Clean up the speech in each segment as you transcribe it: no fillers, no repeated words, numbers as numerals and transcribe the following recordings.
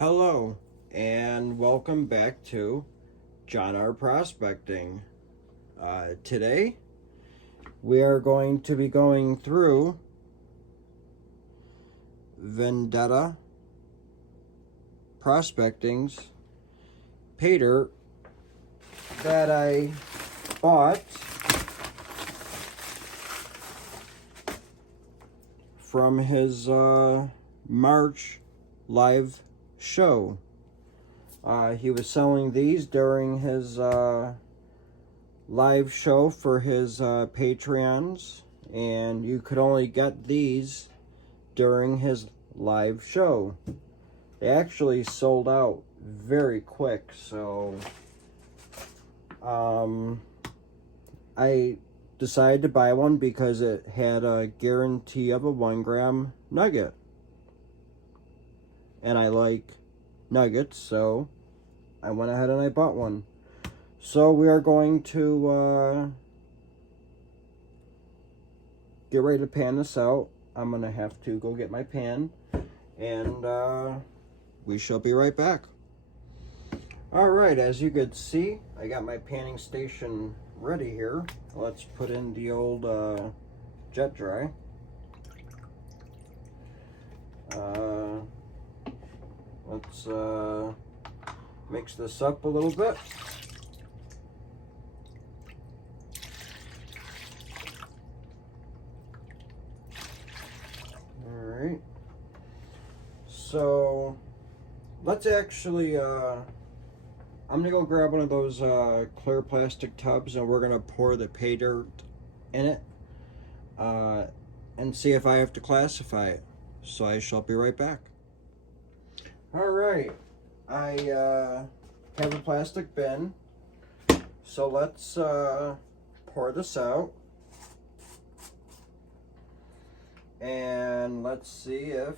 Hello, and welcome back to John R. Prospecting. Today, we are going to be going through Vendetta Prospecting's Paydirt that I bought from his March live show. He was selling these during his live show for his Patreons, and you could only get these during his live show. They actually sold out very quick, so I decided to buy one because it had a guarantee of a 1-gram nugget. And I like nuggets, so I went ahead and I bought one. So we are going to get ready to pan this out. I'm going to have to go get my pan, and we shall be right back. Alright, as you could see, I got my panning station ready here. Let's put in the old jet dry. Let's mix this up a little bit. Alright. So, let's actually, I'm going to go grab one of those clear plastic tubs, and we're going to pour the pay dirt in it and see if I have to classify it. So I shall be right back. Alright, I have a plastic bin, so let's pour this out, and let's see if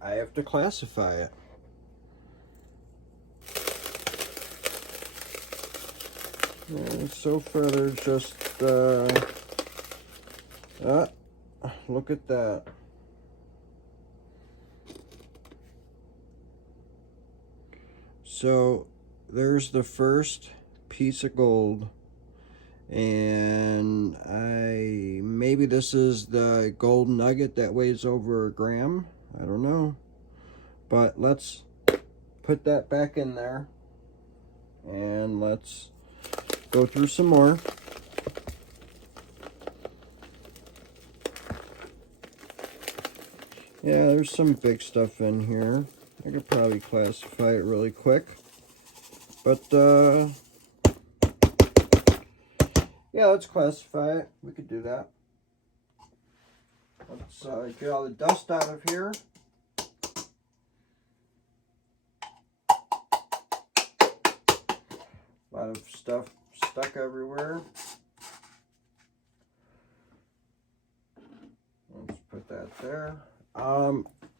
I have to classify it. And so far there's just, look at that. So there's the first piece of gold, and maybe this is the gold nugget that weighs over a gram. I don't know, but let's put that back in there, and let's go through some more. Yeah, there's some big stuff in here. I could probably classify it really quick. But, yeah, let's classify it. We could do that. Let's get all the dust out of here. A lot of stuff stuck everywhere. Let's put that there.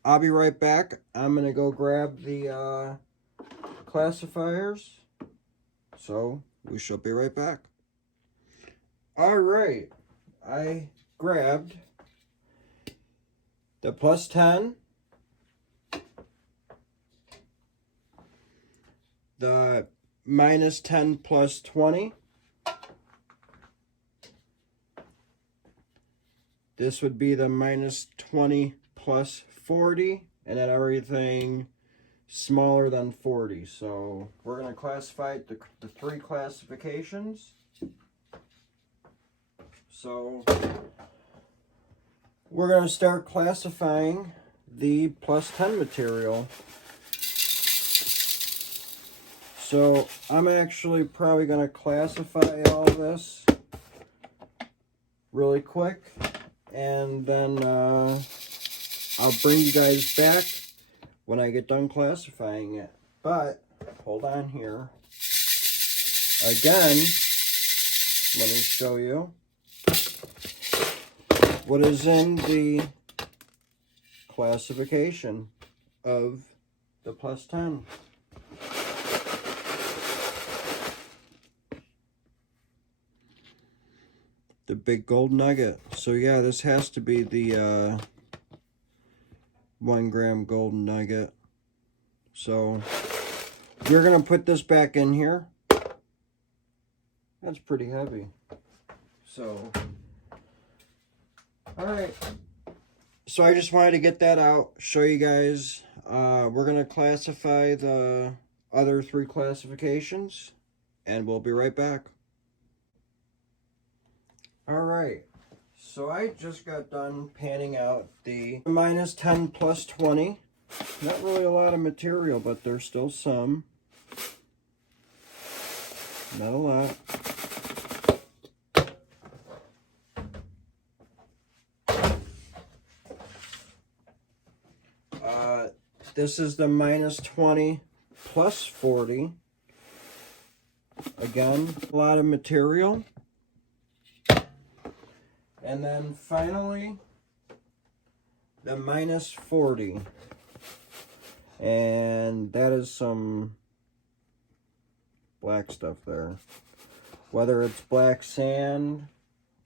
I'll be right back. I'm gonna go grab the classifiers, so we shall be right back. Alright, I grabbed the plus 10, the minus 10 plus 20, this would be the minus 20 plus 40, and then everything smaller than 40. So we're going to classify the three classifications. So we're going to start classifying the plus 10 material. So I'm actually probably going to classify all this really quick, and then I'll bring you guys back when I get done classifying it. But hold on here. Again, let me show you what is in the classification of the plus 10. The big gold nugget. So yeah, this has to be the 1 gram gold nugget. So we're going to put this back in here. That's pretty heavy. So, alright. So I just wanted to get that out, show you guys. We're going to classify the other 3 classifications, and we'll be right back. Alright, so I just got done panning out the -10 plus 20. Not really a lot of material, but there's still some. Not a lot. This is the -20 plus 40. Again, a lot of material. And then finally, the -40. And that is some black stuff there. Whether it's black sand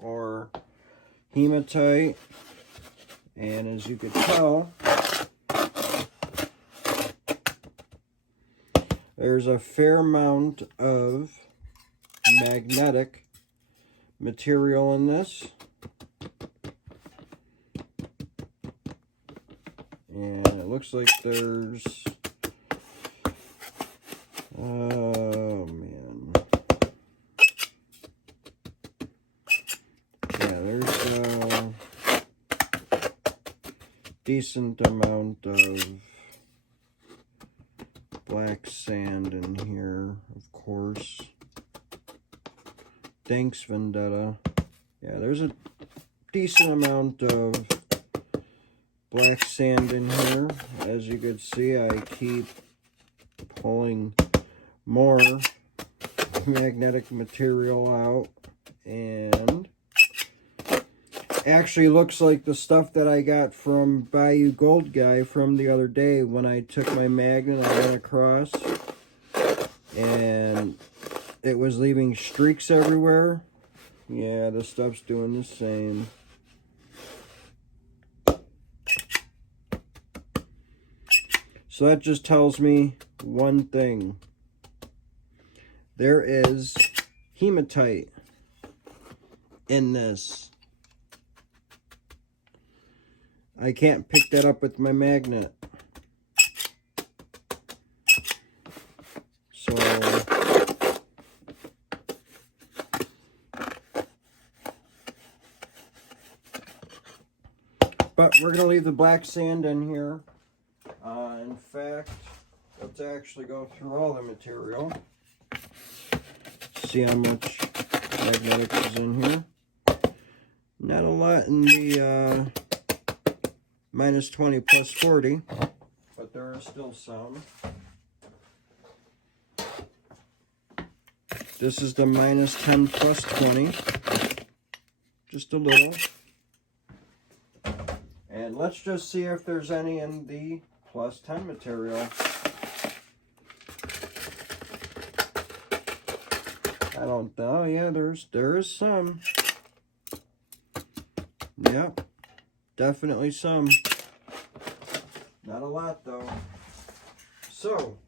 or hematite. And as you could tell, there's a fair amount of magnetic material in this. And it looks like there's, oh man, yeah, there's a decent amount of black sand in here, of course. Thanks, Vendetta. Yeah, there's a decent amount of black sand in here. As you can see, I keep pulling more magnetic material out, and actually looks like the stuff that I got from Bayou Gold Guy from the other day when I took my magnet. I went across and it was leaving streaks everywhere. Yeah, this stuff's doing the same. So that just tells me one thing. There is hematite in this. I can't pick that up with my magnet. So but we're going to leave the black sand in here. In fact, let's actually go through all the material. See how much magnetic is in here. Not a lot in the -20 plus 40, but there are still some. This is the -10 plus 20. Just a little. And let's just see if there's any in the +10 material. I don't know. Yeah, there is some. Yep, definitely some. Not a lot though. So,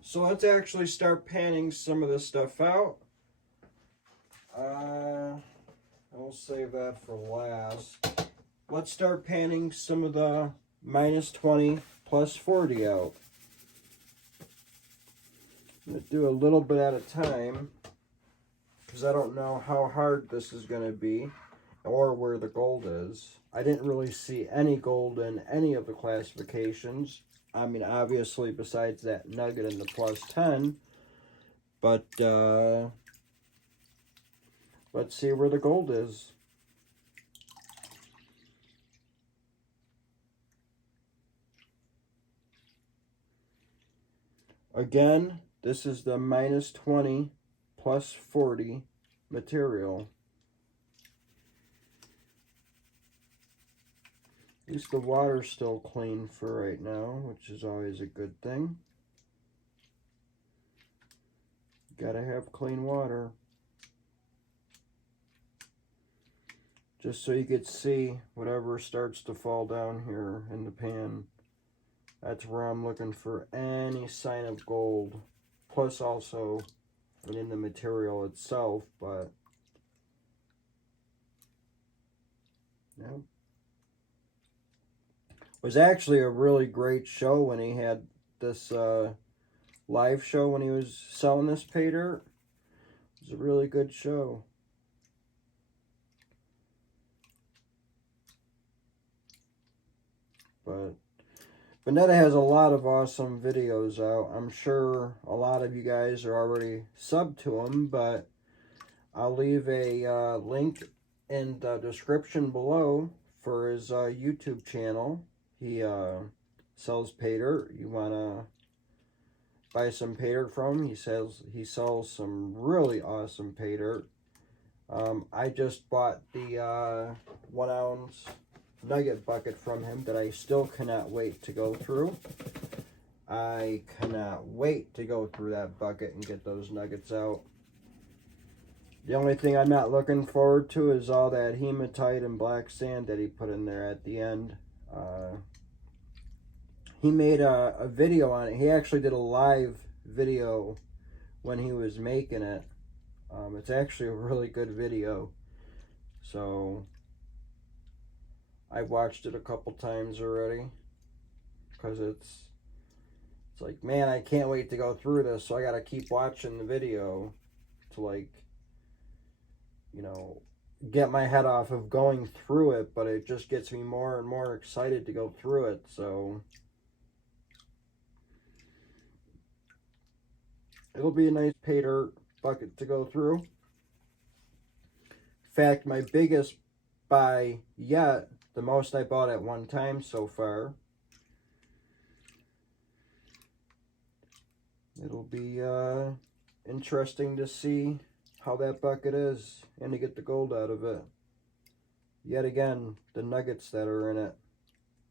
so let's actually start panning some of this stuff out. I'll save that for last. Let's start panning some of the -20 plus 40 out. I'm going to do a little bit at a time because I don't know how hard this is going to be or where the gold is. I didn't really see any gold in any of the classifications. I mean, obviously besides that nugget in the +10, but let's see where the gold is. Again, this is the -20 plus 40 material. At least the water's still clean for right now, which is always a good thing. Gotta have clean water. just so you could see whatever starts to fall down here in the pan. That's where I'm looking for any sign of gold. Plus also in the material itself, but yeah. It was actually a really great show when he had this live show when he was selling this pay dirt. It was a really good show. But Vendetta has a lot of awesome videos out. I'm sure a lot of you guys are already subbed to him, but I'll leave a link in the description below for his YouTube channel. He sells pay dirt. You want to buy some pay dirt from him? He sells some really awesome pay dirt. I just bought the 1 ounce nugget bucket from him that I still cannot wait to go through. I cannot wait to go through that bucket and get those nuggets out. The only thing I'm not looking forward to is all that hematite and black sand that he put in there at the end. He made a video on it. He actually did a live video when he was making it. It's actually a really good video. So I watched it a couple times already because it's like, man, I can't wait to go through this, so I gotta keep watching the video to, like, you know, get my head off of going through it, but it just gets me more and more excited to go through it. So it'll be a nice pay dirt bucket to go through. In fact, my biggest buy yet, the most I bought at one time so far. It'll be interesting to see how that bucket is and to get the gold out of it. Yet again, the nuggets that are in it,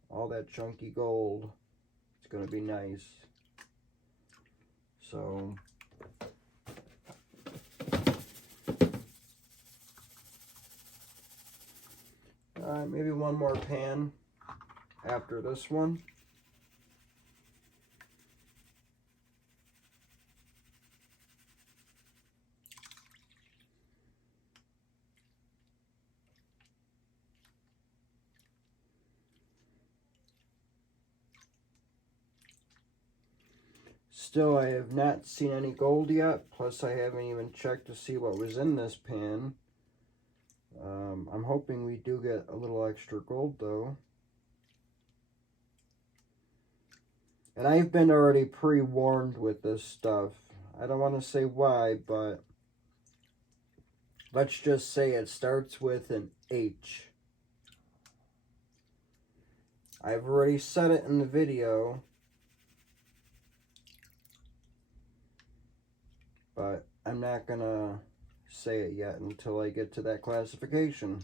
all that chunky gold, it's going to be nice. So maybe one more pan after this one. Still, I have not seen any gold yet, plus I haven't even checked to see what was in this pan. I'm hoping we do get a little extra gold though. And I've been already pre-warned with this stuff. I don't want to say why, but let's just say it starts with an H. I've already said it in the video, but I'm not gonna say it yet until I get to that classification.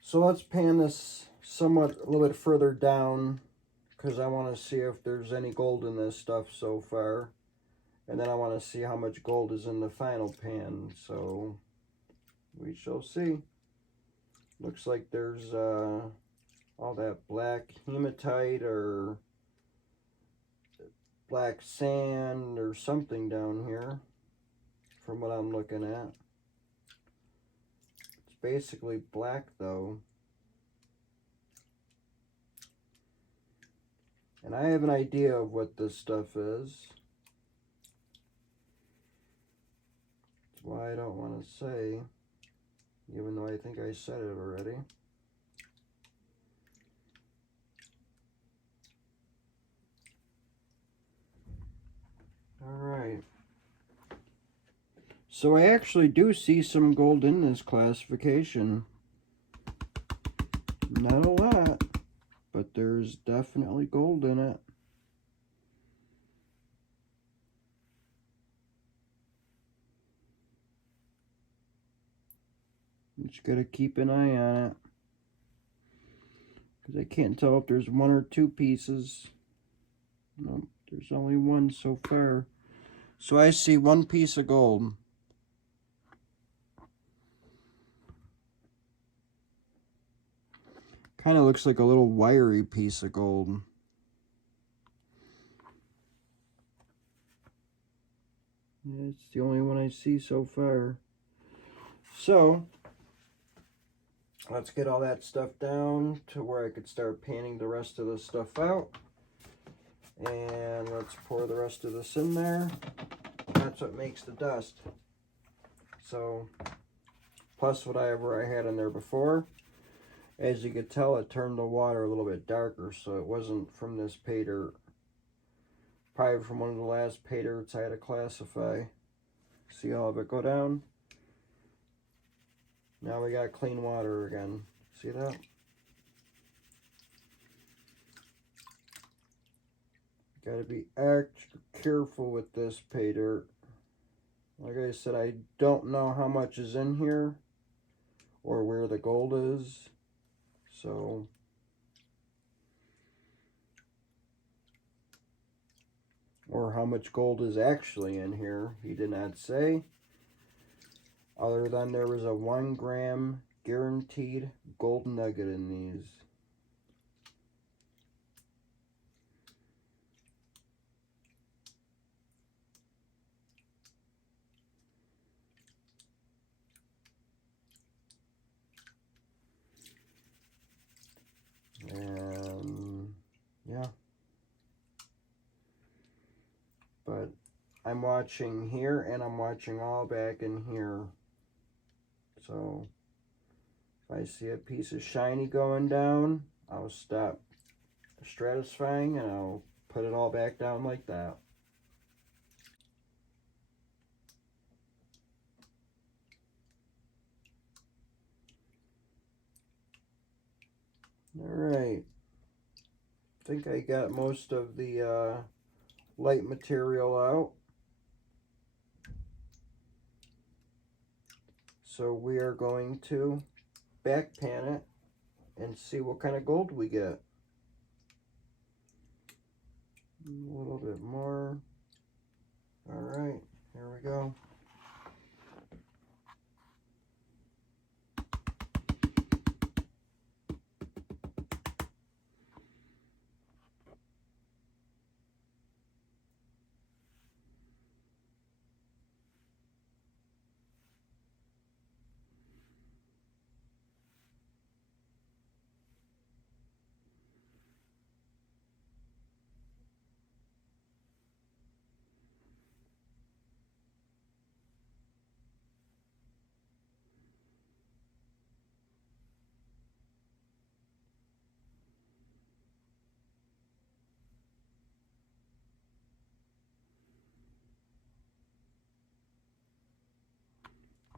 So let's pan this somewhat a little bit further down because I want to see if there's any gold in this stuff so far. And then I want to see how much gold is in the final pan. So we shall see. Looks like there's all that black hematite or black sand or something down here from what I'm looking at. It's basically black though. And I have an idea of what this stuff is. That's why I don't want to say, even though I think I said it already. Alright. So I actually do see some gold in this classification. Not a lot, but there's definitely gold in it. Just gotta keep an eye on it. because I can't tell if there's one or two pieces. No, there's only one so far. So I see one piece of gold. Kind of looks like a little wiry piece of gold. It's the only one I see so far. So, let's get all that stuff down to where I could start panning the rest of the stuff out. And let's pour the rest of this in there. That's what makes the dust. So, plus whatever I had in there before. As you could tell, it turned the water a little bit darker, so it wasn't from this paydirt. Probably from one of the last paydirts I had to classify. See all of it go down? Now we got clean water again. See that? Gotta be extra careful with this paydirt. Like I said, I don't know how much is in here or where the gold is. So, or how much gold is actually in here. He did not say. Other than there was a 1 gram guaranteed gold nugget in these. And yeah. But I'm watching here and I'm watching all back in here. So if I see a piece of shiny going down, I'll stop stratifying and I'll put it all back down like that. Alright. I think I got most of the light material out. So we are going to back pan it and see what kind of gold we get. A little bit more. Alright, here we go.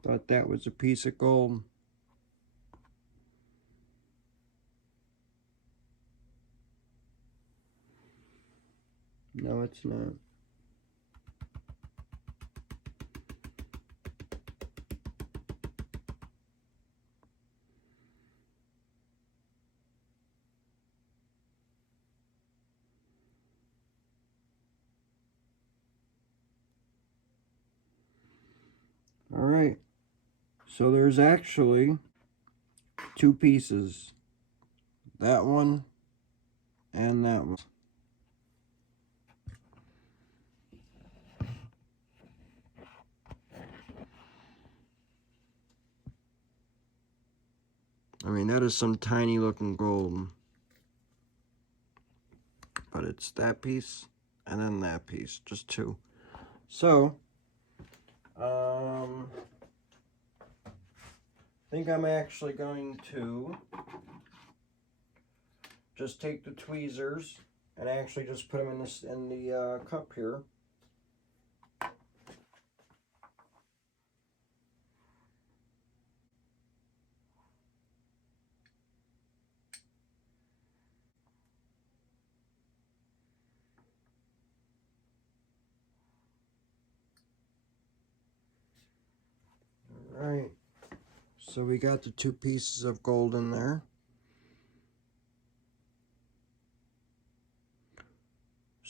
Thought that was a piece of gold. No, it's not. Alright, so there's actually two pieces. That one and that one. I mean, that is some tiny looking gold. But it's that piece and then that piece, just two. So, I think I'm actually going to just take the tweezers and actually just put them in the cup here. Alright, so we got the two pieces of gold in there.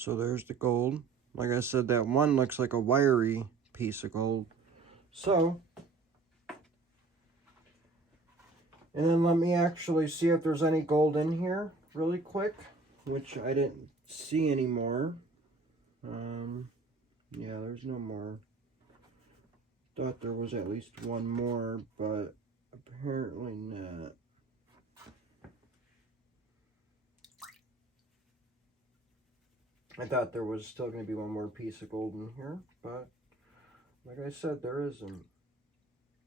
So there's the gold. Like I said, that one looks like a wiry piece of gold. So, and then let me actually see if there's any gold in here really quick, which I didn't see anymore. Yeah, there's no more. Thought there was at least one more, but apparently not. I thought there was still going to be one more piece of gold in here, but like I said, there isn't.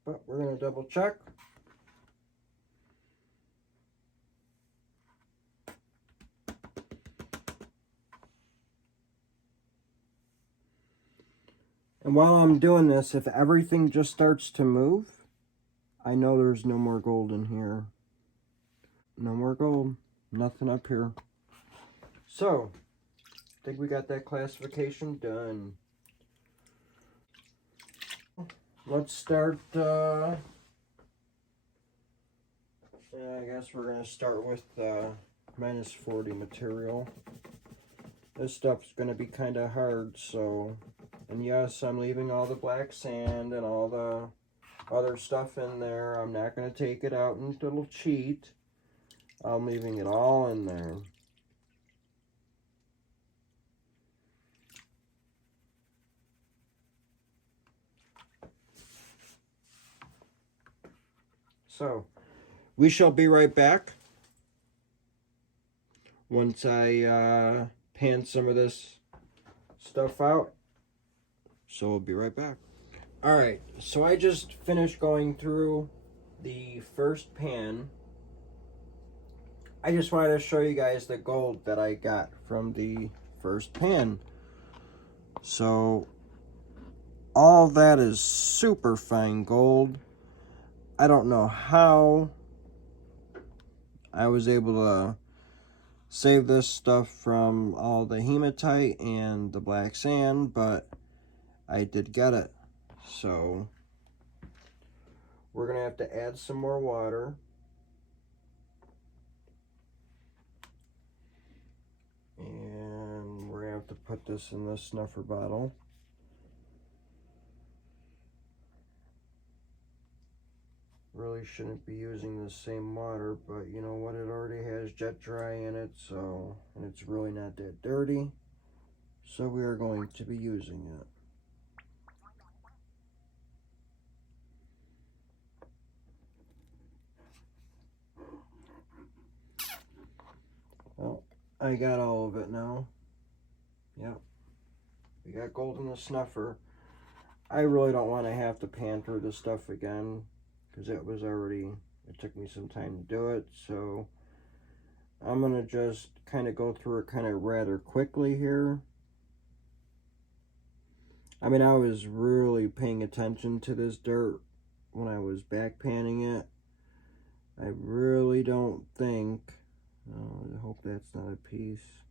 But we're going to double check. And while I'm doing this, if everything just starts to move, I know there's no more gold in here. No more gold. Nothing up here. So, I think we got that classification done. Let's start, I guess we're going to start with minus 40 material. This stuff's going to be kind of hard, so... And yes, I'm leaving all the black sand and all the other stuff in there. I'm not going to take it out and it'll cheat. I'm leaving it all in there. So, we shall be right back once I pan some of this stuff out. So we'll be right back. Alright, so I just finished going through the first pan. I just wanted to show you guys the gold that I got from the first pan. So all that is super fine gold. I don't know how I was able to save this stuff from all the hematite and the black sand, but I did get it. So we're gonna have to add some more water. And we're gonna have to put this in the snuffer bottle. Really shouldn't be using the same water, but you know what, it already has jet dry in it, so, and it's really not that dirty, so we are going to be using it. Well, I got all of it now. Yep, we got gold in the snuffer. I really don't want to have to pan through this stuff again, because it took me some time to do it, so I'm going to just kind of go through it kind of rather quickly here. I mean, I was really paying attention to this dirt when I was back panning it. I really don't think, I hope that's not a piece.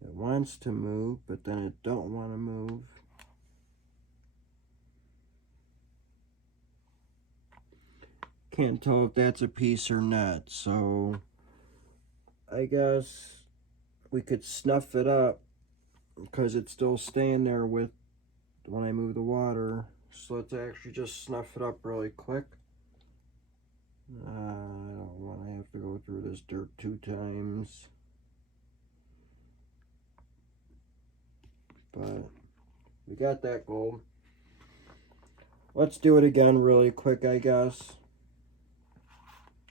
It wants to move, but then it don't want to move. Can't tell if that's a piece or not, so I guess we could snuff it up because it's still staying there with when I move the water. So let's actually just snuff it up really quick. I don't want to have to go through this dirt 2 times. But we got that gold. Let's do it again really quick, I guess.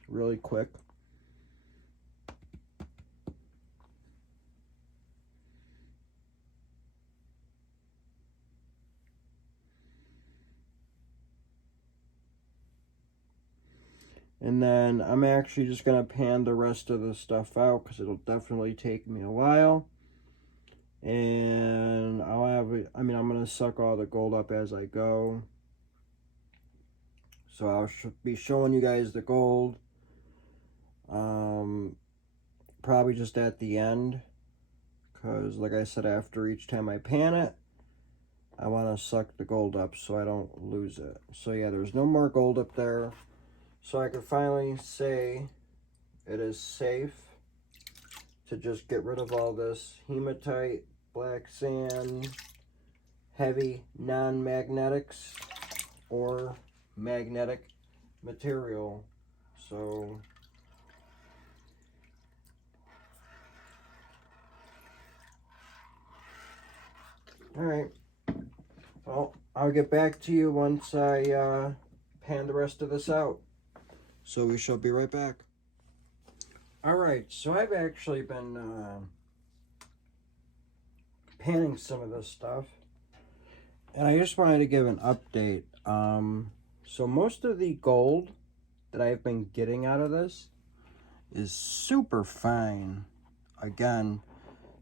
Really quick. And then I'm actually just going to pan the rest of the stuff out because it'll definitely take me a while. And I'm going to suck all the gold up as I go. So I'll be showing you guys the gold. Probably just at the end. Because like I said, after each time I pan it, I want to suck the gold up so I don't lose it. So yeah, there's no more gold up there. So I can finally say it is safe to just get rid of all this hematite, black sand, heavy non-magnetics, or magnetic material. So all right, well, I'll get back to you once I pan the rest of this out. So we shall be right back. All right, so I've actually been panning some of this stuff, and I just wanted to give an update. So most of the gold that I've been getting out of this is super fine. Again,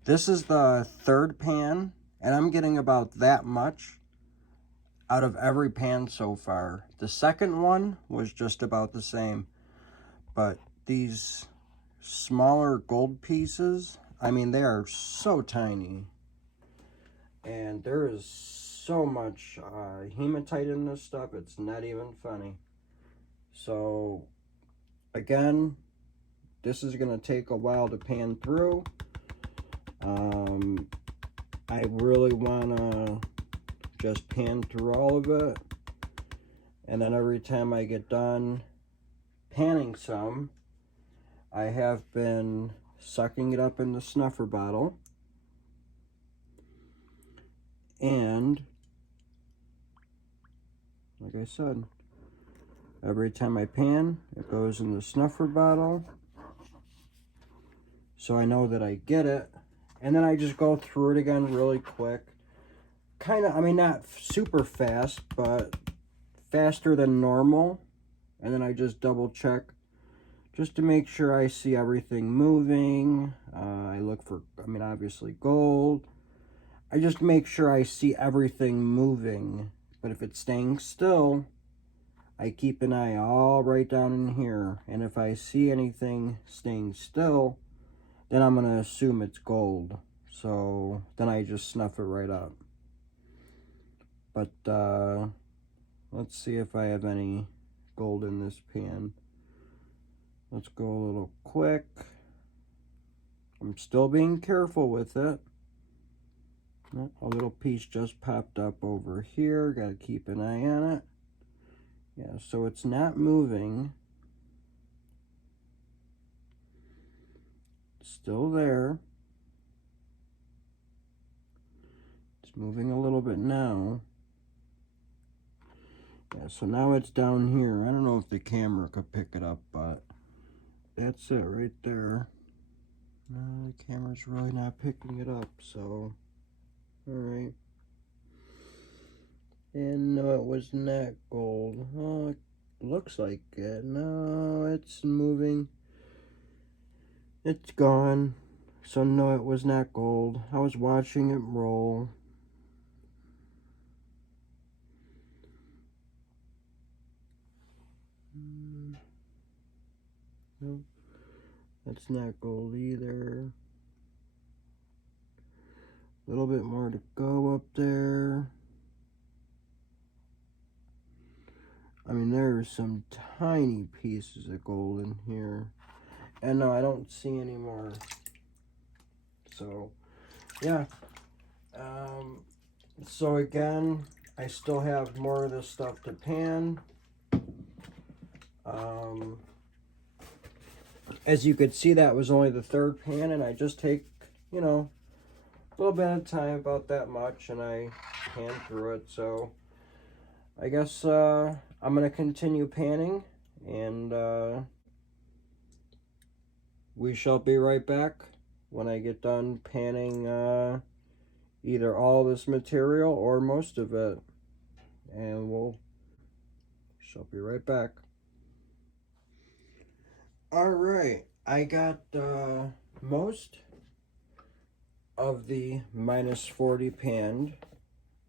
this is the third pan, and I'm getting about that much out of every pan so far. The second one was just about the same, but these smaller gold pieces, I mean, they are so tiny, and there is so much hematite in this stuff, it's not even funny. So again, this is going to take a while to pan through. I really want to just pan through all of it, and then every time I get done panning some, I have been sucking it up in the snuffer bottle, and like I said, every time I pan, it goes in the snuffer bottle, so I know that I get it, and then I just go through it again really quick. Kind of, I mean, not super fast, but faster than normal. And then I just double check just to make sure I see everything moving. I look for, I mean, obviously gold. I just make sure I see everything moving. But if it's staying still, I keep an eye all right down in here. And if I see anything staying still, then I'm going to assume it's gold. So then I just snuff it right up. But let's see if I have any gold in this pan. Let's go a little quick. I'm still being careful with it. A little piece just popped up over here. Got to keep an eye on it. Yeah, so it's not moving. It's still there. It's moving a little bit now. Yeah, so now it's down here. I don't know if the camera could pick it up, but that's it right there. No, the camera's really not picking it up, so alright. And no, it was not gold. Oh, it looks like it. No, it's moving. It's gone. So no, it was not gold. I was watching it roll. Nope, that's not gold either. A little bit more to go up there. I mean, there's some tiny pieces of gold in here. And no, I don't see any more. So, yeah. So again, I still have more of this stuff to pan. As you could see, that was only the third pan, and I just take, you know, a little bit of time, about that much, and I pan through it. So I guess I'm going to continue panning, and we shall be right back when I get done panning either all this material or most of it, and shall be right back. All right, I got most of the -40 panned.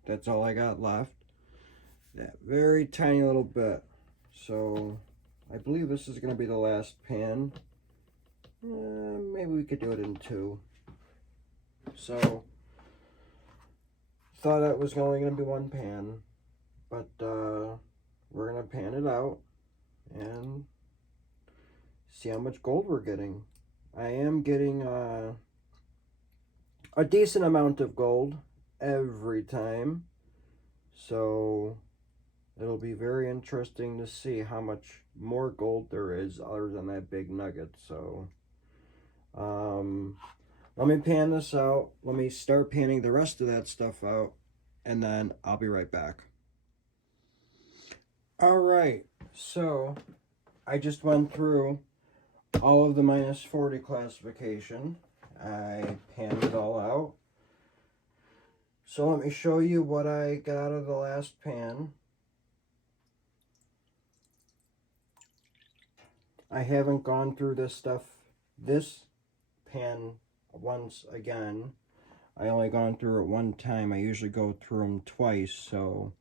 That's all I got left. That very tiny little bit. So I believe this is going to be the last pan. Maybe we could do it in 2. So thought it was only going to be 1 pan, but we're going to pan it out and see how much gold we're getting. I am getting a decent amount of gold every time. So it'll be very interesting to see how much more gold there is other than that big nugget. So let me pan this out. Let me start panning the rest of that stuff out, and then I'll be right back. All right, so I just went through all of the minus 40 classification. I panned it all out. So let me show you what I got out of the last pan. I haven't gone through this pan once again. I only gone through it one time. I usually go through them twice, so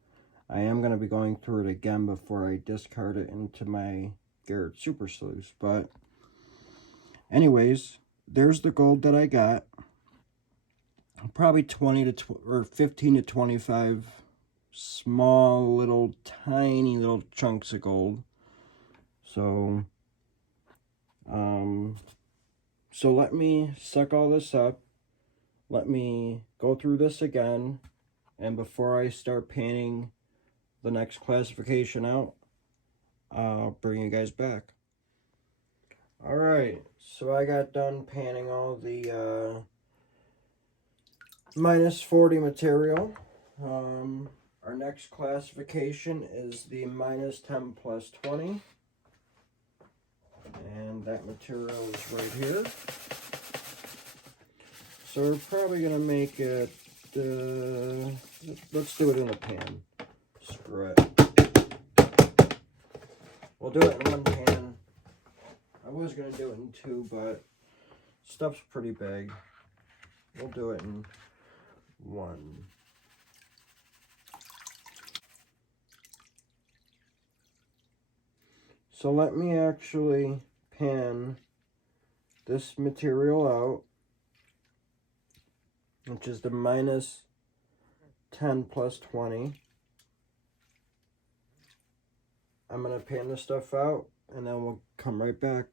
I am going to be going through it again before I discard it into my Garrett Super Sleuths. But anyways, there's the gold that I got. Probably 15 to 25 small little tiny little chunks of gold. So so let me suck all this up. Let me go through this again, and before I start panning the next classification out, I'll bring you guys back. Alright, so I got done panning all the minus 40 material. Our next classification is the minus 10 plus 20. And that material is right here. So we're probably going to make it, let's do it in a pan. Screw it. We'll do it in one pan. I was going to do it in two, but stuff's pretty big. We'll do it in one. So let me actually pan this material out, which is the minus 10 plus 20. I'm going to pan this stuff out, and then we'll come right back.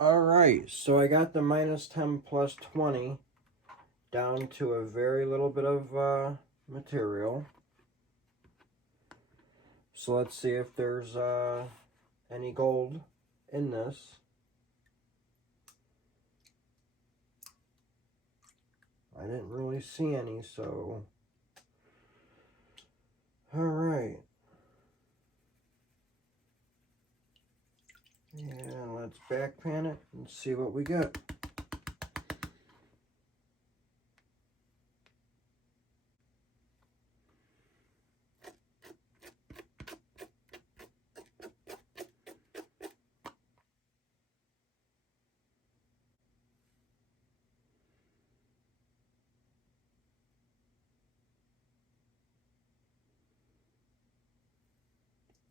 Alright, so I got the minus 10 plus 20 down to a very little bit of material. So let's see if there's any gold in this. I didn't really see any, so alright. Yeah, let's back pan it and see what we get.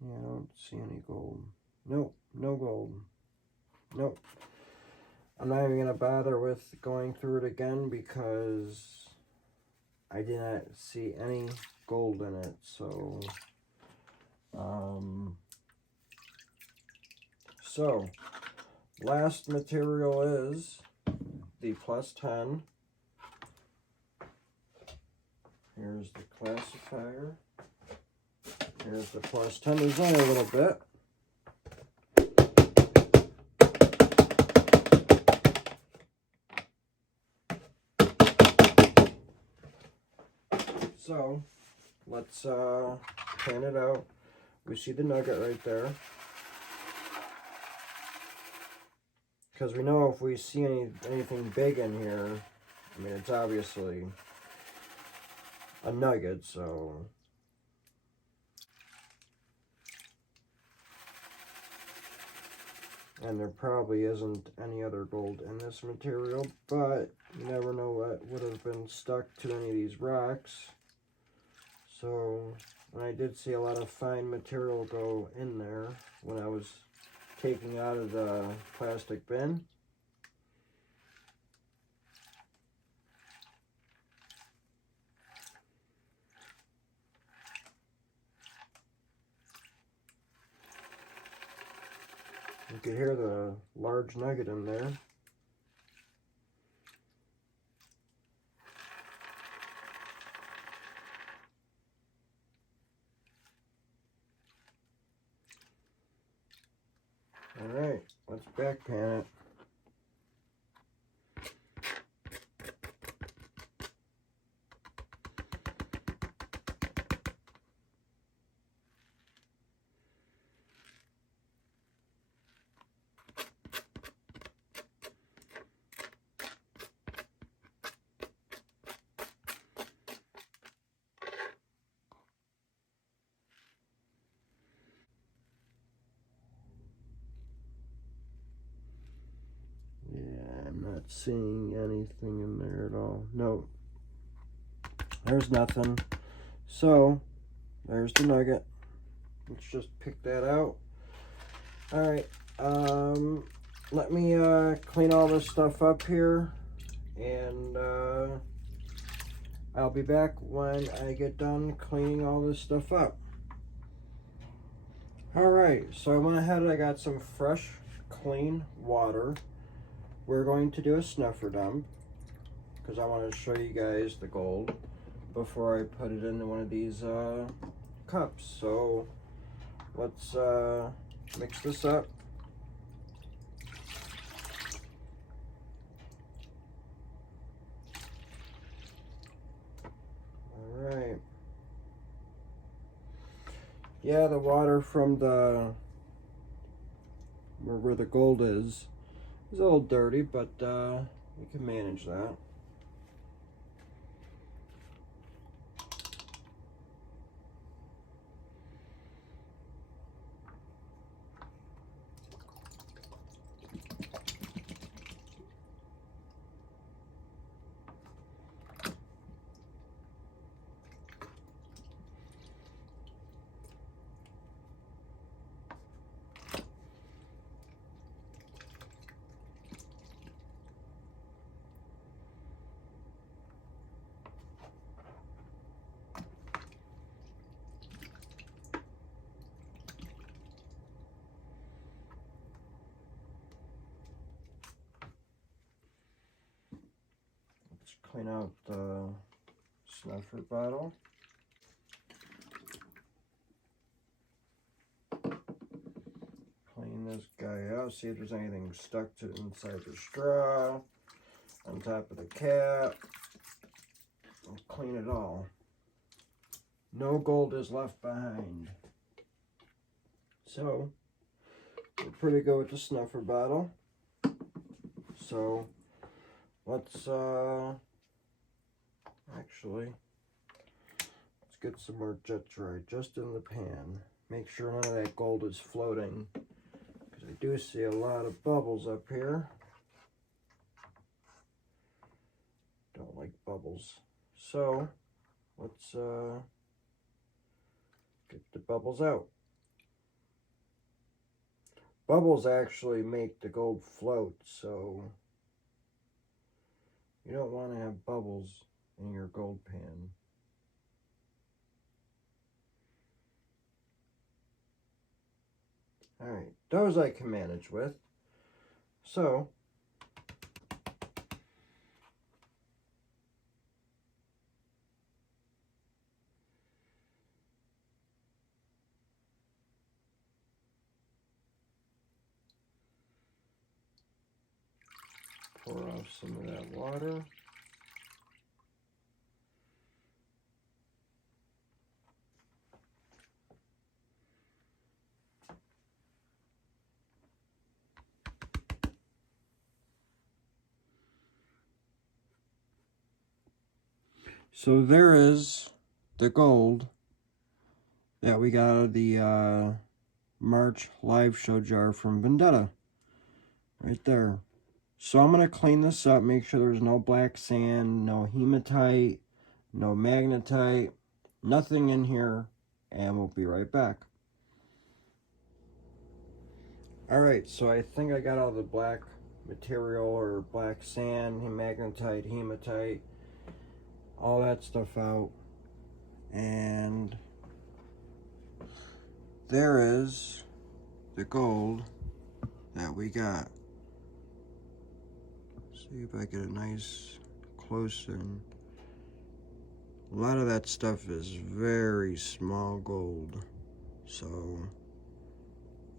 Yeah, I don't see any gold. Nope, no gold. Nope. I'm not even going to bother with going through it again because I did not see any gold in it. So, last material is the plus 10. Here's the classifier. Here's the plus 10. There's only a little bit. So, let's pan it out. We see the nugget right there. Because we know if we see anything big in here, I mean, it's obviously a nugget, so... And there probably isn't any other gold in this material, but you never know what would have been stuck to any of these rocks. So, and I did see a lot of fine material go in there when I was taking out of the plastic bin. could hear the large nugget in there. Alright, let's back pan it. Yeah, I'm not seeing anything in there at all. No, there's nothing. So, there's the nugget. Let's just pick that out. Alright, let me clean all this stuff up here, and I'll be back when I get done cleaning all this stuff up. Alright, so I went ahead and I got some fresh, clean water. We're going to do a snuffer dump because I want to show you guys the gold before I put it into one of these cups. So let's mix this up. Alright. Yeah, the water from the where the gold is a little dirty, but we can manage that. Clean out the snuffer bottle. Clean this guy out, see if there's anything stuck to inside the straw, on top of the cap. I'll clean it all. No gold is left behind. So, we're pretty good with the snuffer bottle. So, let's actually, let's get some more jet dry just in the pan. Make sure none of that gold is floating, because I do see a lot of bubbles up here. Don't like bubbles. So, let's get the bubbles out. Bubbles actually make the gold float, so you don't want to have bubbles in your gold pan. Alright, those I can manage with. So, pour off some of that water. So there is the gold that we got out of the March live show jar from Vendetta. Right there. So I'm going to clean this up, make sure there's no black sand, no hematite, no magnetite, nothing in here, and we'll be right back. Alright, so I think I got all the black material or black sand, magnetite, hematite, all that stuff out. And there is the gold that we got. See if I get a nice close in. A lot of that stuff is very small gold. So,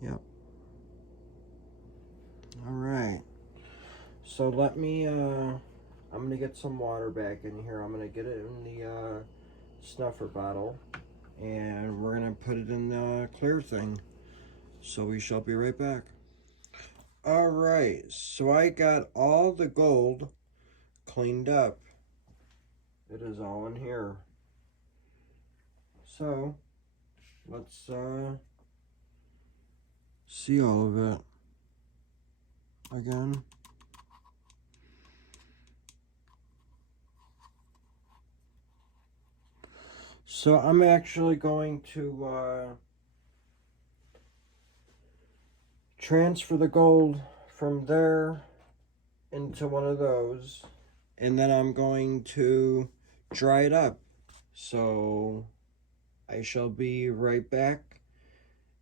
yep. All right. So let me, I'm going to get some water back in here. I'm going to get it in the snuffer bottle. And we're going to put it in the clear thing. So we shall be right back. All right. So I got all the gold cleaned up. It is all in here. So let's see all of it again. So I'm actually going to transfer the gold from there into one of those, and then I'm going to dry it up. So I shall be right back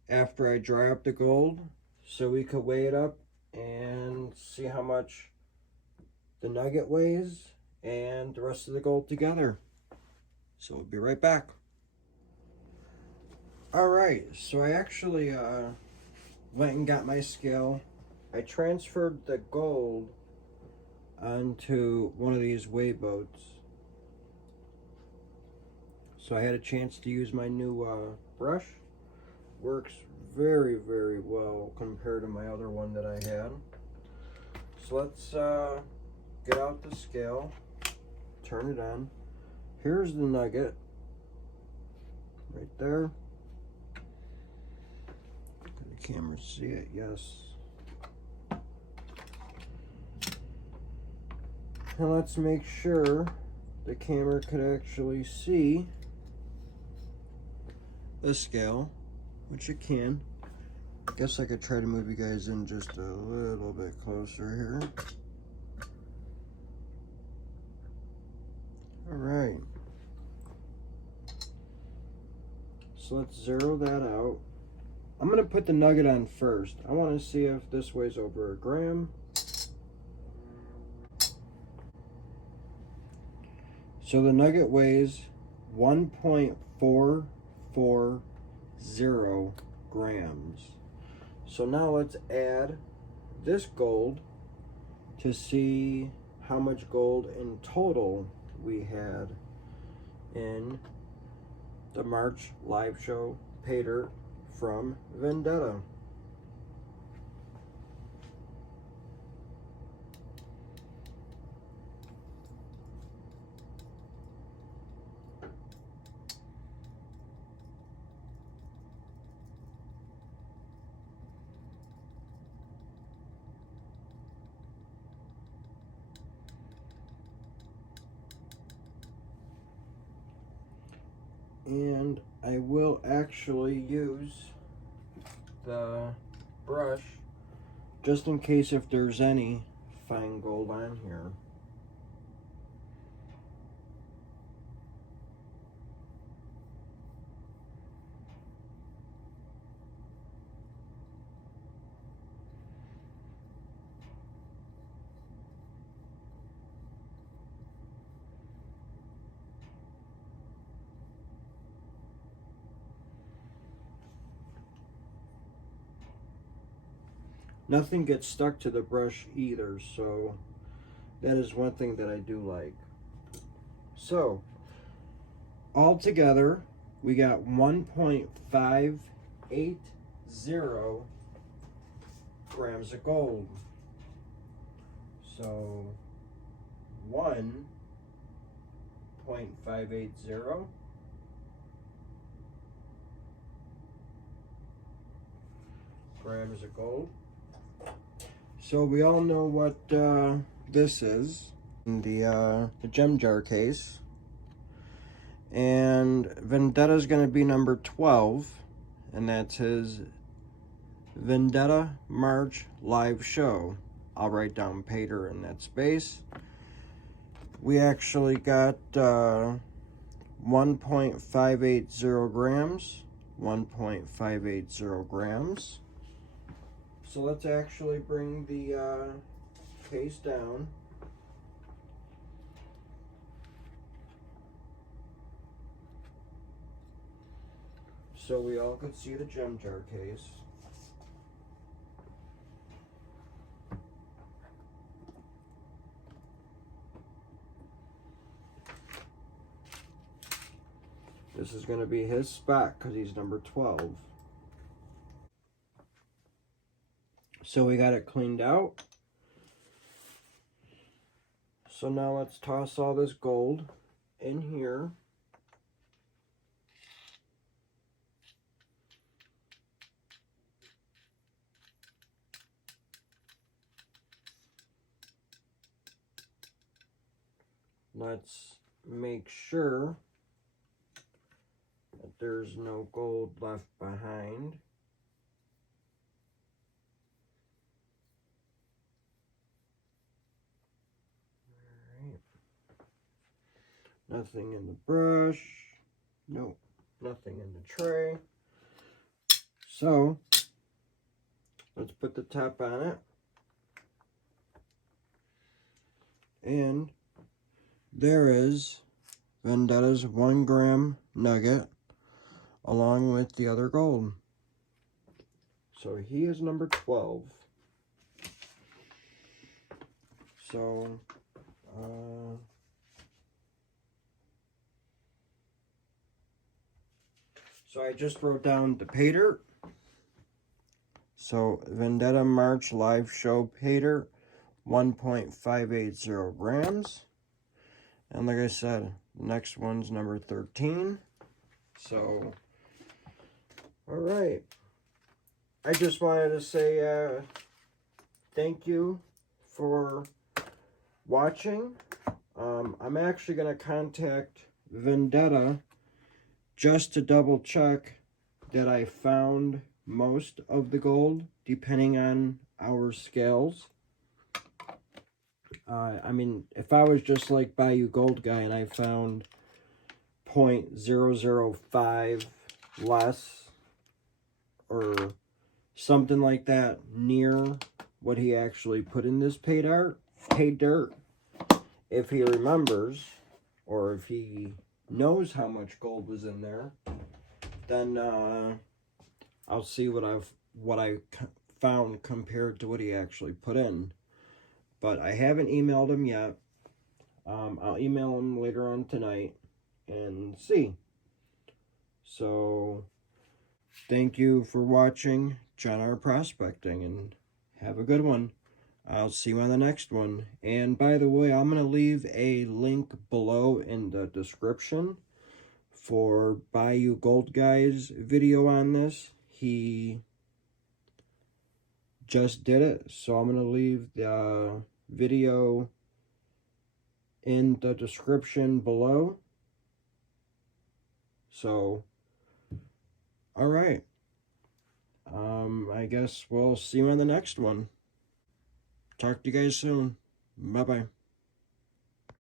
after I dry up the gold so we could weigh it up and see how much the nugget weighs and the rest of the gold together. So we'll be right back. Alright, so I actually went and got my scale. I transferred the gold onto one of these weigh boats. So I had a chance to use my new brush. Works very, very well compared to my other one that I had. So let's get out the scale, turn it on. Here's the nugget, right there. Can the camera see it? Yes. And let's make sure the camera could actually see the scale, which it can. I guess I could try to move you guys in just a little bit closer here. All right. So let's zero that out. I'm gonna put the nugget on first. I wanna see if this weighs over a gram. So the nugget weighs 1.440 grams. So now let's add this gold to see how much gold in total we had in the March live show Paydirt from Vendetta. And I will actually use the brush just in case if there's any fine gold on here. Nothing gets stuck to the brush either, so that is one thing that I do like. So, all together, we got 1.580 grams of gold. So, 1.580 grams of gold. So we all know what this is in the gem jar case. And Vendetta is going to be number 12, and that's his Vendetta March live show. I'll write down Paydirt in that space. We actually got 1.580 grams. 1.580 grams. So let's actually bring the case down. So we all could see the gem jar case. This is going to be his spot because he's number 12. So we got it cleaned out. So now let's toss all this gold in here. Let's make sure that there's no gold left behind. Alright. Nothing in the brush. Nope. Nothing in the tray. So, let's put the top on it. And there is Vendetta's 1 gram nugget along with the other gold. So he is number 12. So, I just wrote down the Paydirt. So Vendetta March live show Paydirt, 1.580 grams. And like I said, the next one's number 13. So, all right. I just wanted to say thank you for watching. I'm actually going to contact Vendetta just to double check that I found most of the gold, depending on our scales. I mean, if I was just like Bayou Gold Guy and I found 0.005 less or something like that near what he actually put in this Paydirt, if he remembers or if he knows how much gold was in there, then I'll see what I found compared to what he actually put in. But I haven't emailed him yet. I'll email him later on tonight and see. So, thank you for watching John R. Prospecting, and have a good one. I'll see you on the next one. And by the way, I'm going to leave a link below in the description for Bayou Gold Guy's video on this. He just did it, so I'm going to leave the video in the description below. So, all right. I guess we'll see you on the next one. Talk to you guys soon. Bye-bye.